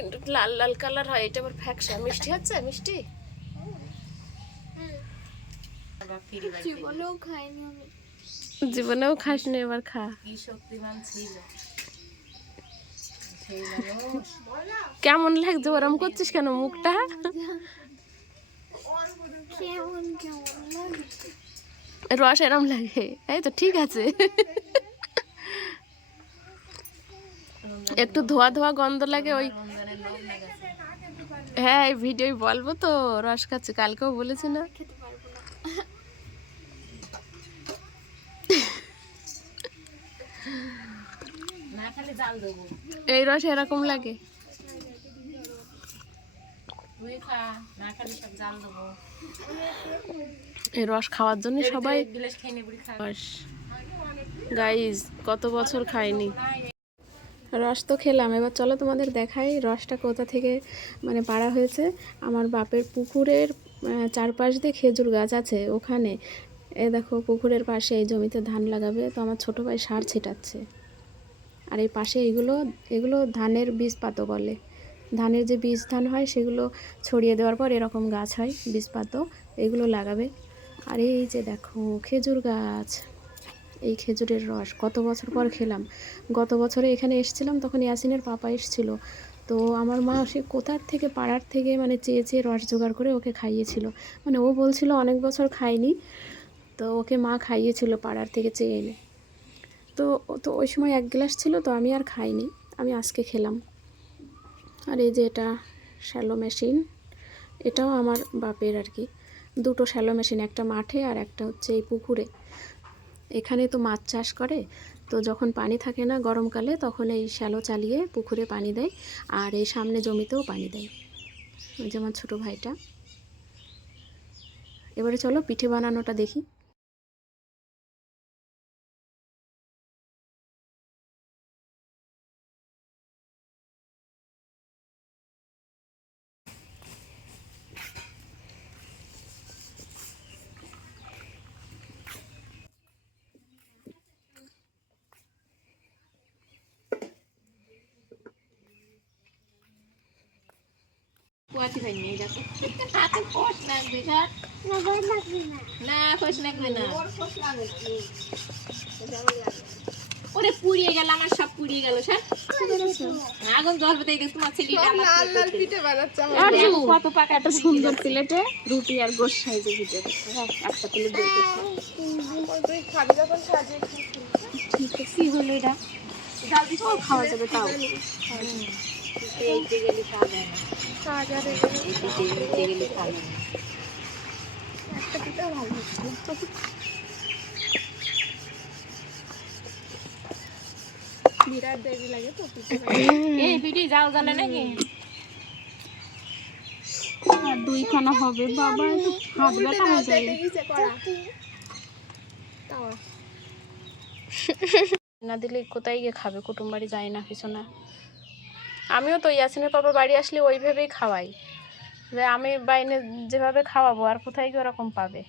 কিন্তু লাল লাল কালার হয় এটা আবার ফ্যাকসা মিষ্টি হচ্ছে? মিষ্টি? জীবনেও খাইনি আমি। জীবনেও খাস নি এবার খা। কি শক্তিমান ছিল। সেই কেমন লাগছে? ওরম করছিস কেন মুখটা? কেমন কেমন রস এরম লাগে। এই তো ঠিক আছে। একটু ধোয়া ধোয়া গন্ধ লাগে ওই হ্যাঁ এই ভিডিও বলব তো রস খাচ্ছে কালকেও বলেছি না। এই রস এরকম লাগে। এই রস খাওয়ার জন্য সবাই গাইজ কত বছর খাইনি। রস তো খেলাম। এবার চলো তোমাদের দেখাই রসটা কোথা থেকে মানে পাড়া হয়েছে। আমার বাপের পুকুরের চারপাশ দিয়ে খেজুর গাছ আছে ওখানে। এ দেখো পুকুরের পাশে এই জমিতে ধান লাগাবে, তো আমার ছোটো ভাই সার ছিটাচ্ছে। আর এই পাশে এগুলো এগুলো ধানের বীজ পাতো বলে। ধানের যে বীজ ধান হয় সেগুলো ছড়িয়ে দেওয়ার পর এরকম গাছ হয়, বীজ পাতো, এগুলো লাগাবে। আর এই যে দেখো খেজুর গাছ। এই খেজুরের রস। কত বছর পর খেলাম। গত বছরে এখানে এসেছিলাম, তখন ইয়াসিনের পাপা এসেছিল। তো আমার মা সে কোথার থেকে, পাড়ার থেকে মানে চেয়ে চেয়ে রস জোগাড় করে ওকে খাইয়েছিল। মানে ও বলছিল অনেক বছর খায়নি, তো ওকে মা খাইয়েছিল পাড়ার থেকে চেয়ে এনে। তো তো ওই সময় এক গ্লাস ছিল, তো আমি আর খাইনি, আমি আজকে খেলাম। আর এই যে এটা শ্যালো মেশিন, এটাও আমার বাপের আর কি। দুটো শ্যালো মেশিন, একটা মাঠে আর একটা হচ্ছে এই পুকুরে। এখানে তো মাছ চাষ করে, তো যখন পানি থাকে না গরমকালে তখন এই শ্যালো চালিয়ে পুকুরে পানি দেয় আর এই সামনে জমিতেও পানি দেয়। ওই যে আমার ছোটো ভাইটা। এবারে চলো পিঠে বানানোটা দেখি। পোয়াতি ভাই লাগবে ঘর না ফোস লাগবে না ওরে পুড়িয়ে গেল আমার সব পুড়িয়ে গেল স্যার আগুন জ্বলবে তাই দেখ তোমার ছেলে বানাচ্ছে কত পাকা একটা সুন্দর প্লেটে রুটি আর গোস সাইজে ভিজে একটা প্লেট কি হলো এটা খাওয়া যাবে, তাও। এইতে গেলে খাওয়া না এইতে গেলে খাওয়া যায় না এই পিঠে জাল জ্বালে নাকি? আর দুইখানা হবে বাবা হাত ব্যথা হয়ে যাবে না দিলে কোথায় গিয়ে খাবে? কুটুম বাড়ি যায় না কিছু না। আমিও তো ইয়াসিনের পাপা বাড়ি আসলে ওইভাবেই খাওয়াই। যে আমি বাইনে যেভাবে খাওয়াবো, আর কোথায় কি ওরকম পাবে?